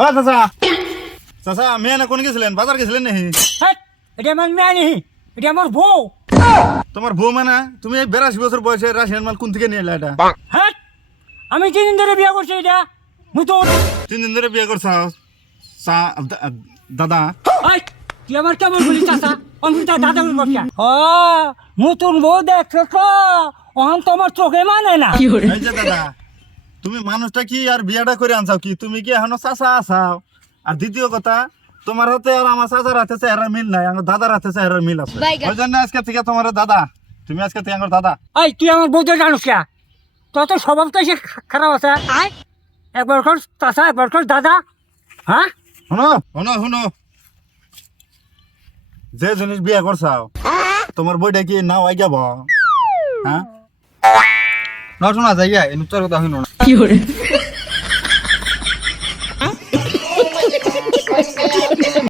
ও চাচা চাচা মেয়ে না কোন গেছিলেন বাজার গেছিলেন নাকি হ্যাঁ, এটা আমার মেয়ে নেই, এটা আমার বউ। তোমার বউ মানে তুমি এই 82 বছর বয়সে রাশিয়ান মাল কোন থেকে নিয়ে এলে এটা হ্যাঁ, আমি 3 দিন ধরে বিয়ে করছি, এটা নতুন। 3 দিন ধরে বিয়ে করছো দাদা এই, তুই আমার কেমন বলিস চাচা? আমি তার দাদা বলি বসা। নতুন বউ দেখছো তো, অহন তোমার চোখে মানে না। এই যে দাদা তুমি মানুষটা কি আর বিয়েটা করে আনছাও কি তুমি কি এখনো চাচা আছাও আর দ্বিতীয় কথা তোমার হাতে আর আমার চাচার হাতে চেহারা মিল নাই আমার দাদার হাতে চেহারা মিল আছে ওই জন্য আজকে থেকে তোমার দাদা তুমি আজকে থেকে আমার দাদা এই, তুই আমার বউদের জানিস কে? তোর তো স্বভাবটা সে খারাপ আছে। একবার কর চাচা, একবার কর দাদা। হ্যাঁ, শুনো শুনো শুনো যে জিনিস বিয়ে করছাও তোমার বইটা কি নাও আই যাব হ্যাঁ না শোনা যাইয়া এনে তোর কথা হইনো না